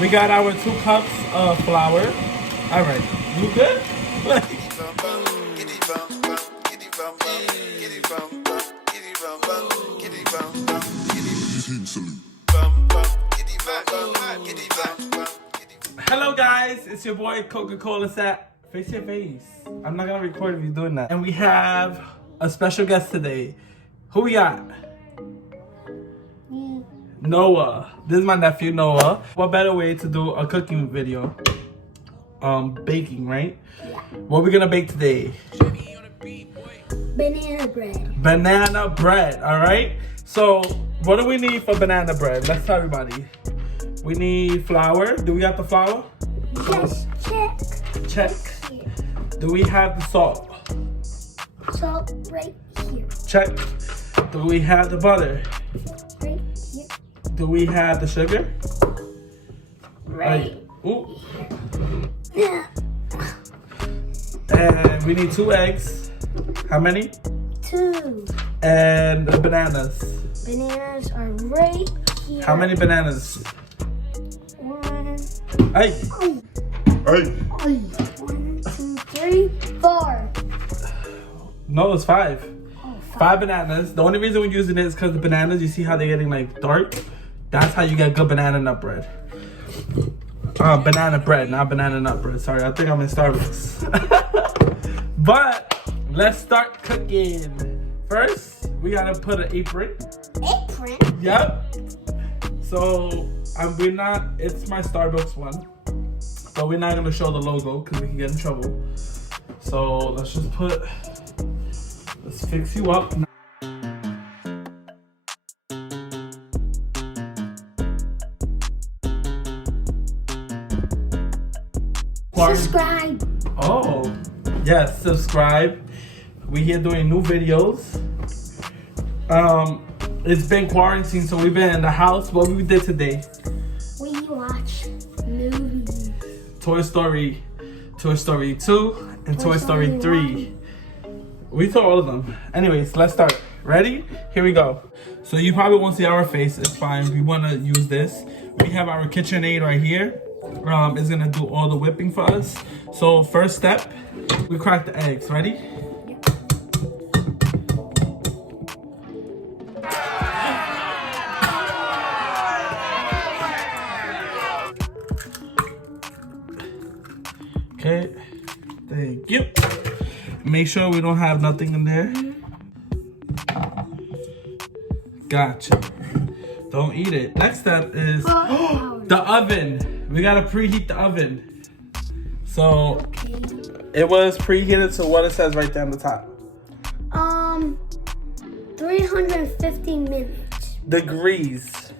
We got our 2 cups of flour. All right, you good? Hello guys, it's your boy Coca-Cola Sat. Face your face. I'm not gonna record if you're doing that. And we have a special guest today. Who we got? Noah. This is my nephew Noah. What better way to do a cooking video? Baking, right? Yeah. What we gonna bake today? Banana bread. Banana bread, alright? So, what do we need for banana bread? Let's tell everybody. We need flour. Do we got the flour? Yes, check. Check. Here. Do we have the salt? Salt right here. Check. Do we have the butter? Right here. Do we have the sugar? Right. Ooh. Yeah. And we need 2 eggs. How many? 2. And the bananas. Bananas are right here. How many bananas? 1. Hey. Oh. Hey. 1, 2, 3, 4. No, it's 5. Oh, 5 bananas. The only reason we're using it is because the bananas, you see how they're getting like dark? That's how you get good banana nut bread. Banana bread, not banana nut bread. Sorry, I think I'm in Starbucks. But let's start cooking. First, we gotta put an apron. Apron? Yep. So we're not. It's my Starbucks one, but we're not gonna show the logo because we can get in trouble. So let's just put. Let's fix you up. Subscribe. Oh, yes, subscribe. We here doing new videos. It's been quarantine, so we've been in the house. What we did today? We watch movies. Toy Story 2, and Toy Story 3. We saw all of them. Anyways, let's start. Ready? Here we go. So you probably won't see our face. It's fine. We want to use this. We have our KitchenAid right here. It's gonna do all the whipping for us. So first step, we crack the eggs. Ready? Okay, thank you. Make sure we don't have nothing in there. Gotcha. Don't eat it. Next step is the oven. We gotta preheat the oven. So it was preheated to what it says right there on the top. 350 minutes. Degrees.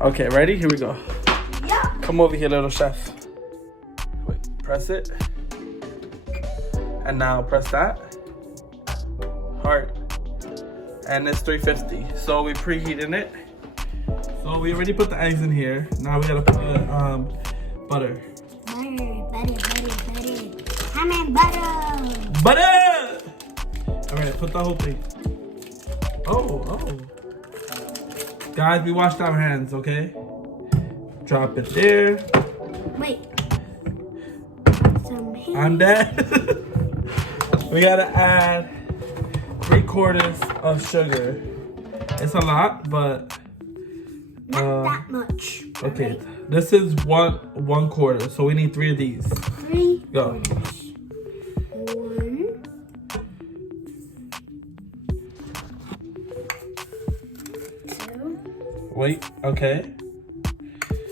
Okay, ready? Here we go. Yeah. Come over here, little chef. Wait, press it. And now press that. Hard. And it's 350. So we preheating it. So we already put the eggs in here. Now we gotta put butter. Butter. How many butter? Butter! Alright, put the whole thing. Oh. Guys, we washed our hands, okay? Drop it there. Wait. Some hands. I'm dead. We gotta add 3/4 of sugar. It's a lot, but Not that much. okay. This is 1/4, so we need 3 of these. 3 Go. quarters. 1. 2. Wait, okay.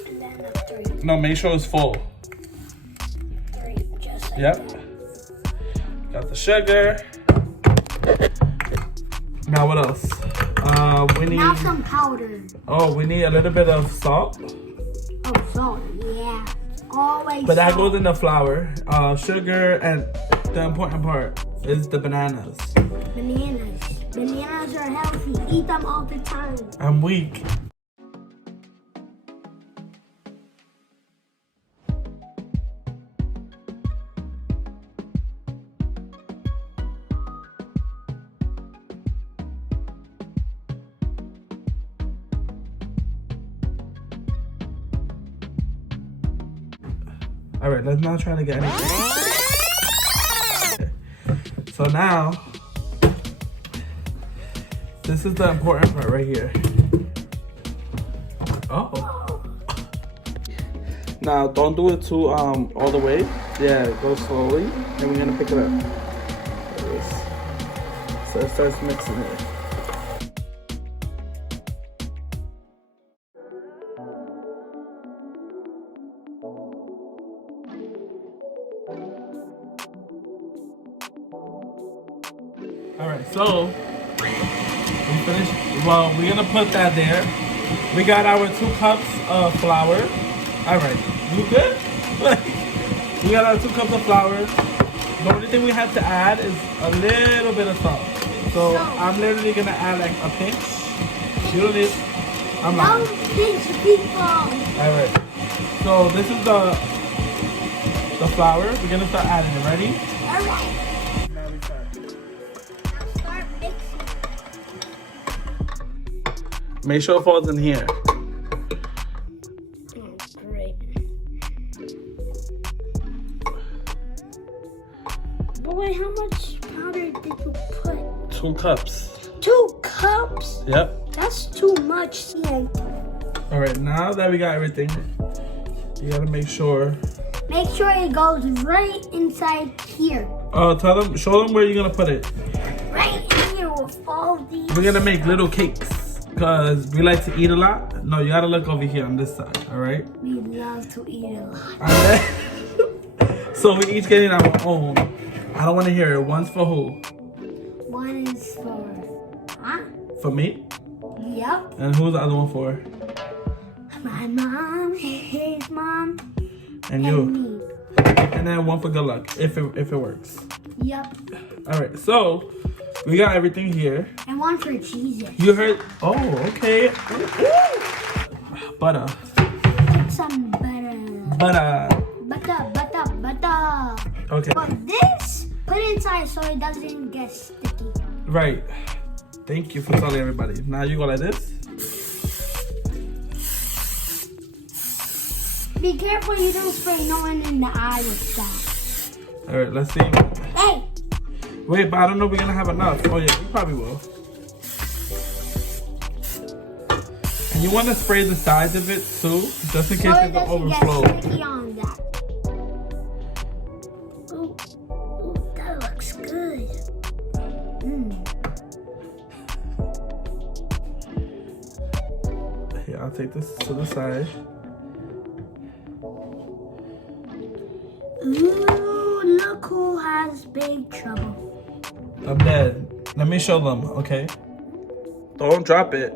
And then a 3. No, make sure it's full. 3, just like Yep. that. Got the sugar. Now what else? We need. Now some powder. Oh, we need a little bit of salt. Oh, salt. Yeah. Always But that salt. goes in the flour. Sugar, and the important part is the bananas. Bananas. Bananas are healthy. Eat them all the time. I'm weak. All right, let's not try to get anything. Okay. So now, this is the important part right here. Oh. Now, don't do it too all the way. Yeah, go slowly, and we're gonna pick it up. Like this. So it starts mixing it. All right, so we finished. Well, we're gonna put that there. We got our 2 cups of flour. All right, you good? We got our 2 cups of flour. The only thing we have to add is a little bit of salt. So I'm literally gonna add like a pinch. You don't need. I'm not. Don't pinch people. All right. So this is the flour. We're gonna start adding it. Ready? All right. Now we start. Now start mixing. Make sure it falls in here. Oh, great. But wait, how much powder did you put? 2 cups. 2 cups? Yep. That's too much. Yeah. All right. Now that we got everything, you gotta make sure. Make sure it goes right inside here. Show them where you're gonna put it. Right here with all these. We're gonna make little cakes because we like to eat a lot. No, you gotta look over here on this side. All right. We love to eat a lot. And then, so we each getting our own. I don't want to hear it. One's for who? One is for, huh? For me. Yep. And who's the other one for? My mom, his mom, And you. and me. And then one for good luck if it works. Yep. All right. So we got everything here. And one for Jesus. You heard? Oh, okay. Butter. Put some butter. Butter. Butter. Okay. But this, put inside so it doesn't get sticky. Right. Thank you for telling everybody. Now you go like this. Be careful you don't spray no one in the eye with that. All right. Let's see. Hey! Wait, but I don't know if we're gonna have enough. Oh yeah, we probably will. And you want to spray the sides of it too, just in case So it it doesn't overflow. get sticky on that. Ooh, that looks good. Here, I'll take this to the side. Ooh, look who has big trouble. I'm dead. Let me show them, okay? Don't drop it.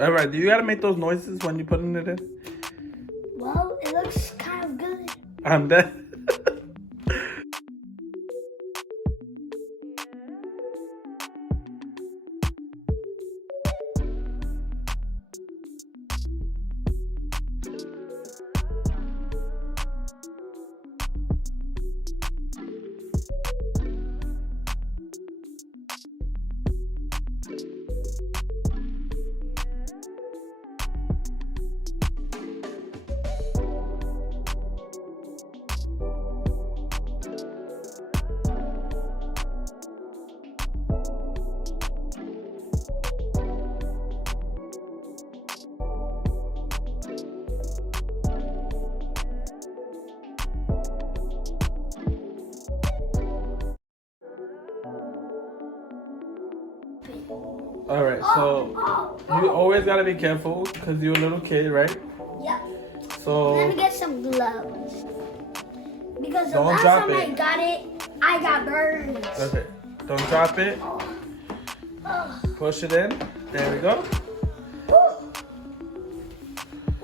All right, do you gotta make those noises when you're putting it in? Well, it looks kind of good. I'm dead. All right, so you always gotta be careful because you're a little kid, right? Yep. So Let me get some gloves. Because the Don't last drop time I it. got it, I got burns. okay, don't drop it. Oh. Push it in. There we go. Woo.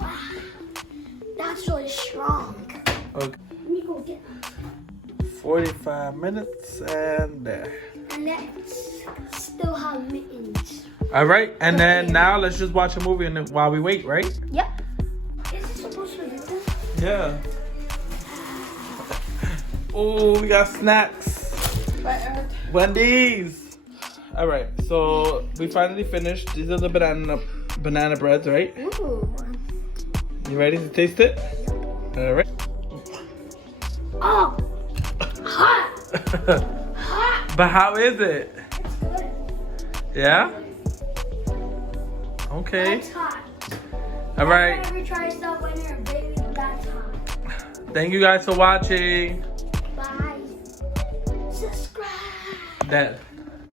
Wow. That's really strong. Okay, Let me go get 45 minutes and there. And let's still have mittens. All right, and then now let's just watch a movie and then while we wait, right? Yep. Is it supposed to do that? Yeah. Oh, we got snacks. Wendy's. All right, so we finally finished. These are the banana breads, right? Ooh. You ready to taste it? All right. Oh, hot. Hot. But how is it? It's good. Yeah? Okay. That's hot. All right. Never try stuff when you're a baby. That's hot. Thank you guys for watching. Bye. Subscribe. That.